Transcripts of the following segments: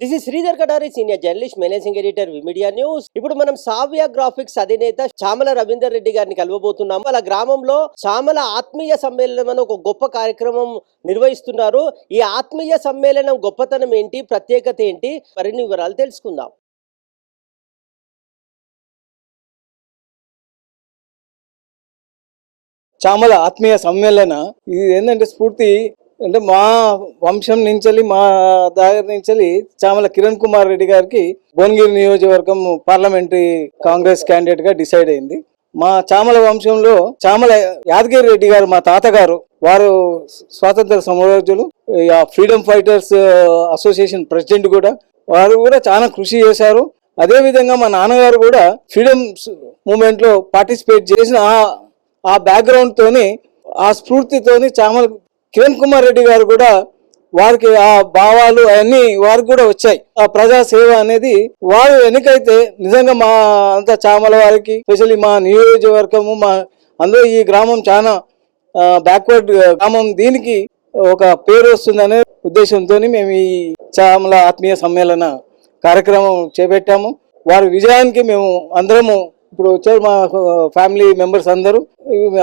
This is Sridhar Katari senior journalist managing editor media news ఇప్పుడు మనం Savya graphics అధినేత చామల రవీందర్ రెడ్డి గారిని కలవబోతున్నాం వాళ్ళ గ్రామంలో చామల ఆత్మీయ సమ్మేళనం అని ఒక గొప్ప కార్యక్రమం నిర్వహిస్తున్నారు. ఈ ఆత్మీయ సమ్మేళనం గొప్పతనం ఏంటి? ప్రత్యేకత ఏంటి? మరిన్ని వివరాలు తెలుసుకుందాం. చామల ఆత్మీయ సమ్మేళన ఇది ఏంటంటే స్ఫూర్తి అంటే మా వంశం నుంచి మా దగ్గర నుంచి చామల కిరణ్ కుమార్ రెడ్డి గారికి భువనగిరి నియోజకవర్గం పార్లమెంటరీ కాంగ్రెస్ క్యాండిడేట్గా డిసైడ్ అయింది. మా చామల వంశంలో చామల యాదగిరి రెడ్డి గారు మా తాతగారు వారు స్వాతంత్ర సమరోజులు ఫ్రీడమ్ ఫైటర్స్ అసోసియేషన్ ప్రెసిడెంట్ కూడా వారు కూడా చాలా కృషి చేశారు. అదే విధంగా మా నాన్నగారు కూడా ఫ్రీడమ్ మూమెంట్లో పార్టిసిపేట్ చేసిన ఆ- ఆ బ్యాక్గ్రౌండ్ తోని ఆ స్ఫూర్తితోని చామల కిరణ్ కుమార్ రెడ్డి గారు కూడా వారికి ఆ భావాలు అవన్నీ వారికి కూడా వచ్చాయి. ఆ ప్రజా సేవ అనేది వారు ఎన్నికైతే నిజంగా మా అంత చామల వారికి స్పెషల్లీ మా నియోజకవర్గము మా అందరూ ఈ గ్రామం చాలా బ్యాక్వర్డ్ గ్రామం దీనికి ఒక పేరు వస్తుందనే ఉద్దేశంతో మేము ఈ చామల ఆత్మీయ సమ్మేళన కార్యక్రమం చేపట్టాము. వారి విజయానికి మేము అందరము ఇప్పుడు వచ్చారు మా ఫ్యామిలీ మెంబర్స్ అందరూ.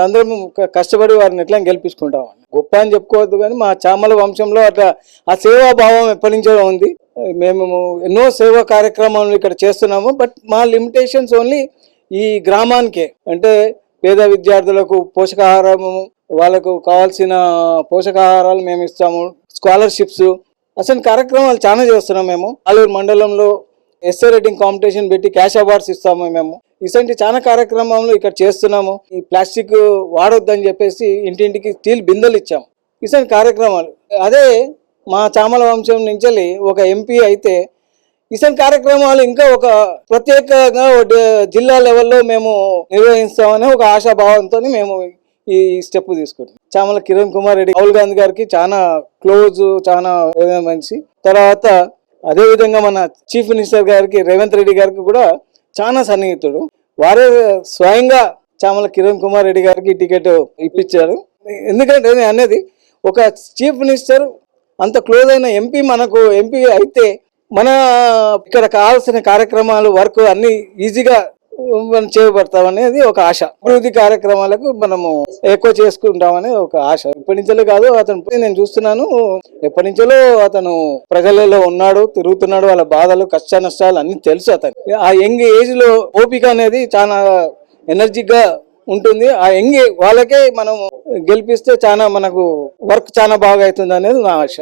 అందరం కష్టపడి వారిని ఎట్లా గెలిపించుకుంటాం గొప్ప అని చెప్పుకోవద్దు కానీ మా చామల వంశంలో అట్లా ఆ సేవా భావం ఎప్పటి నుంచో ఉంది. మేము ఎన్నో సేవా కార్యక్రమాలు ఇక్కడ చేస్తున్నాము. బట్ మా లిమిటేషన్స్ ఓన్లీ ఈ గ్రామానికే. అంటే పేద విద్యార్థులకు పోషకాహారము వాళ్ళకు కావాల్సిన పోషకాహారాలు మేము ఇస్తాము. స్కాలర్షిప్స్. అసలు కార్యక్రమాలు చాలా చేస్తున్నాం మేము. ఆలూరు మండలంలో ఎస్ఏ రేటింగ్ కాంపిటీషన్ పెట్టి క్యాష్ అవార్డ్స్ ఇస్తాము మేము. ఇలాంటి చాలా కార్యక్రమాలు ఇక్కడ చేస్తున్నాము. ఈ ప్లాస్టిక్ వాడొద్దని చెప్పేసి ఇంటింటికి స్టీల్ బిందెలు ఇచ్చాము. ఇలాంటి కార్యక్రమాలు. అదే మా చామల వంశం నుంచి ఒక ఎంపీ అయితే ఇసన్ కార్యక్రమాలు ఇంకా ఒక ప్రత్యేకంగా ఒక జిల్లా లెవెల్లో మేము నిర్వహిస్తామని ఒక ఆశాభావంతో మేము ఈ స్టెప్ తీసుకుంటాం చామల కిరణ్ కుమార్ రెడ్డి రాహుల్ గాంధీ గారికి చాలా క్లోజ్ చాలా మంచి. తర్వాత అదేవిధంగా మన చీఫ్ మినిస్టర్ గారికి రేవంత్ రెడ్డి గారికి కూడా చాలా సన్నిహితుడు. వారే స్వయంగా చామల కిరణ్ కుమార్ రెడ్డి గారికి టికెట్ ఇప్పించారు. ఎందుకంటే నేను అనేది ఒక చీఫ్ మినిస్టర్ అంత క్లోజ్ అయిన ఎంపీ మనకు ఎంపీ అయితే మన ఇక్కడ కావాల్సిన కార్యక్రమాలు వర్క్ అన్ని ఈజీగా మనం చేయబడతామనేది ఒక ఆశ. అభివృద్ధి కార్యక్రమాలకు మనము ఎక్కువ చేసుకుంటామని ఒక ఆశ. ఇప్పటి నుంచో కాదు అతను నేను చూస్తున్నాను. ఎప్పటి నుంచో అతను ప్రజలలో ఉన్నాడు తిరుగుతున్నాడు వాళ్ళ బాధలు కష్ట నష్టాలు అన్ని తెలుసు అతను ఆ యంగ్ ఏజ్లో ఓపిక అనేది చాలా ఎనర్జిక్గా ఉంటుంది. ఆ యంగ్ వాళ్ళకే మనం గెలిపిస్తే చాలా మనకు వర్క్ చాలా బాగా అవుతుంది అనేది నా ఆశ.